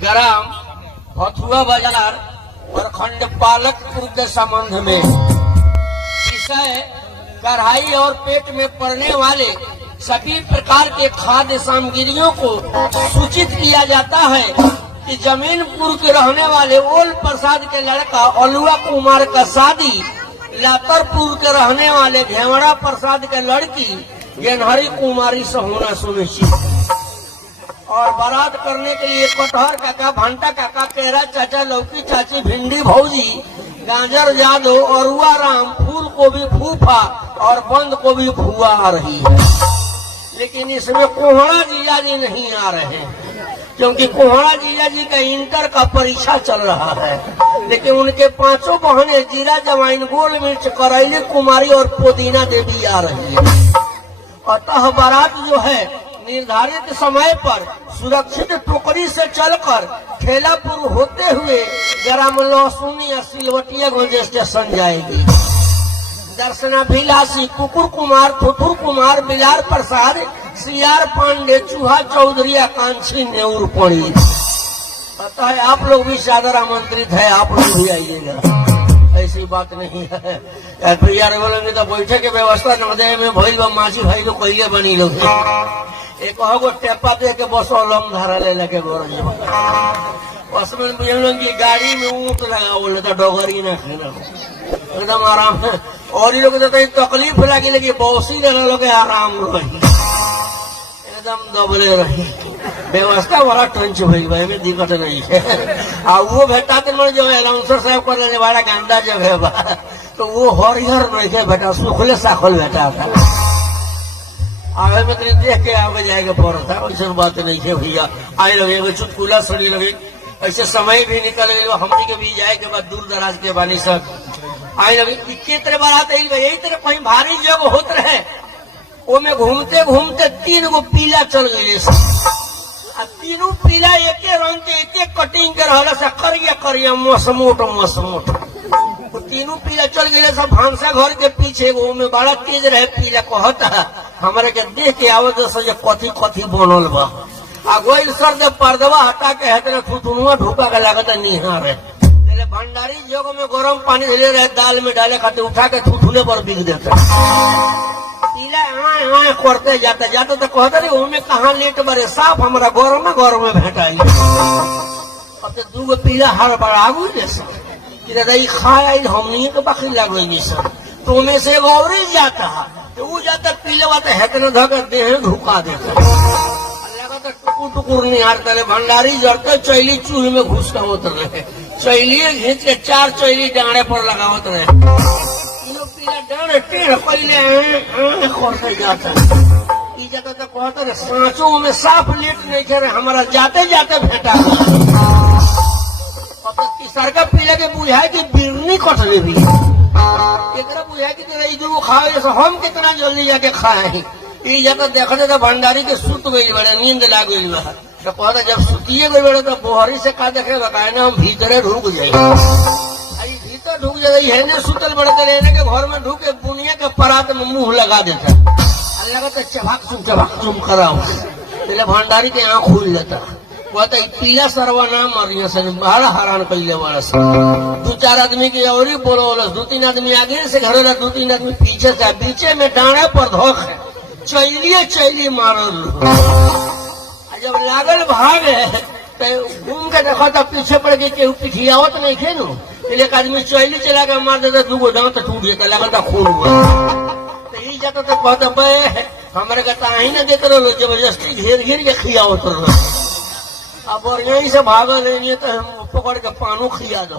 ग्राम भथुआ बाजार प्रखंड पालकपुर के संबंध में विषय कढ़ाई और पेट में पड़ने वाले सभी प्रकार के खाद्य सामग्रियों को सूचित किया जाता है कि जमीनपुर के रहने वाले ओल प्रसाद के लड़का अलुआ कुमार का शादी लातरपुर के रहने वाले घेवड़ा प्रसाद के लड़की गेनहरी कुमारी से होना सुनिश्चित। और बारात करने के लिए कटहर काका, भंटा काका, केरा चाचा, लौकी चाची, भिंडी भौजी, गाजर जादो, अरुआ राम, फूल गोभी फूफा और बंद गोभी फुआ आ रही है। लेकिन इसमें कोहड़ा जीजा जी नहीं आ रहे हैं क्योंकि कोहड़ा जीजा जी का इंटर का परीक्षा चल रहा है। लेकिन उनके पांचों बहनें जीरा जवाइन, गोल मिर्च, करैली कुमारी और पुदीना देवी आ रही है। अतः बारात जो है निर्धारित समय पर सुरक्षित टोकरी से चलकर ठेलापुर होते हुए ग्राम लहसुनी या सिलवटियागंज स्टेशन जाएगी। दर्शनाभिलाषी कुकुर कुमार, थुथुर कुमार, बिलार प्रसाद, सीआर पांडे, चूहा चौधरी, आकांक्षी नेउर पड़ी। अतः आप लोग भी सादर आमंत्रित है, आप लोग भी आइएगा, ऐसी बात नहीं है। प्रिया बोलेंगे तो बैठे के व्यवस्था नवदय में भइल माझी भाई लोग कहिए बनी लोग एक गो टेपा दे के बस अलम धारा ले लगे उसमें की गाड़ी में ऊँट लगा बोले तो डोगरी न खेला एकदम आराम है। और ये लोग तकलीफ लगी लगी बौसी लगे लोग आराम रही एकदम दबले रही। व्यवस्था बड़ा टंच भइल भाई में दिक्कत नहीं है। आ वो बेटा के जो अनाउंसर साहब कर बड़ा गंदा जगह बा तो वो हरिहर नहीं है बेटा, सुखले साखल बेटा था आगे में कहीं देख के आगे जाएगा पड़ता है। ऐसा बात नहीं है भैया, आए लगे चुटकुला सड़ी लगे, ऐसे समय भी निकल गए हमनी के भी जाए के बाद दूर दराज के बानी सब आए लगे। इक्के तरह बारात यही तरह कहीं भारी जगह होते रहे वो में घूमते घूमते 3 गो पीला चल गए। तीनों पीला एक रंग के एक कटिंग के रहला से करिया करिया मसमोट मसमोट तीनों पीला चल गए सब भांसा घर के पीछे वो में बड़ा तेज रहे पीला कहता हमारे के देख के आवत से कथी कथी बनल बा आ गोइल सर दे पर्दवा हटा के हेतने थुथुनुआ ढुका के लागत निहार है। पहले भंडारी जग में गरम पानी धरे रहे दाल में डाले खाते उठा के थुथुने पर बिक देते पीला करते जाते जाते तो कहते नहीं उनमें कहाँ लेट बरे साफ हमारा गौरव में भेटाई। अब तो 2 गो पीला हर बड़ा दादा खाया हमनी के बाकी लगे सर तो उनमें से और ही जाता है तो वो जाता पीले वाता है धकर देह ढुका देता लगा टुकुर टुकुर निहारता रहे। भंडारी जड़ते चैली चूहे में घुसता होते रहे, चैलिए घींच के 4 चैली डांडे पर लगावत रहे। पीला डांडे टेढ़ पहले करते जाता जाता तो कहते रहे सांचों में साफ लेट नहीं करे हमारा जाते जाते भेटा। तीसर का पीला के बुझाए की बिरनी कटने भी बुझाए की जो खाए हम कितना जल्दी जाके खाए जाता देखते तो भंडारी के सुत गई बड़े नींद लाग गई तो कहता जब सुतिए गई बड़े तो बोहरी से का देखे बताए ना हम भीतरे ढूक जाए भीतर ढूक जाए है ना सुतल बड़े तो लेने के घर में ढूक के बुनिया के परात में मुंह लगा देता लगा तो चबाक चुम कराओ पहले भंडारी के आँख खुल जाता कहता पीला सरवा नाम मरिया से बड़ा हैरान कैले बड़ा 2-4 आदमी की और बोलो 2-3 आदमी आगे से घर 2-3 आदमी पीछे से बीचे में डांडे पर धोख है चैली मारल जब लागल भाग है तो घूम के देखा था पीछे पड़ गई केहू पिठियावत नहीं थे नु एक आदमी चैली चला के मार देता 2 गो दांत टूट जाता लगता खून तो जाता तो कहता हमारे कहता ही ना देते रहो जबरदस्ती घेर घेर के खियावत रहो अब और यहीं से भागल तो हम पकड़ के पानो खिया दो।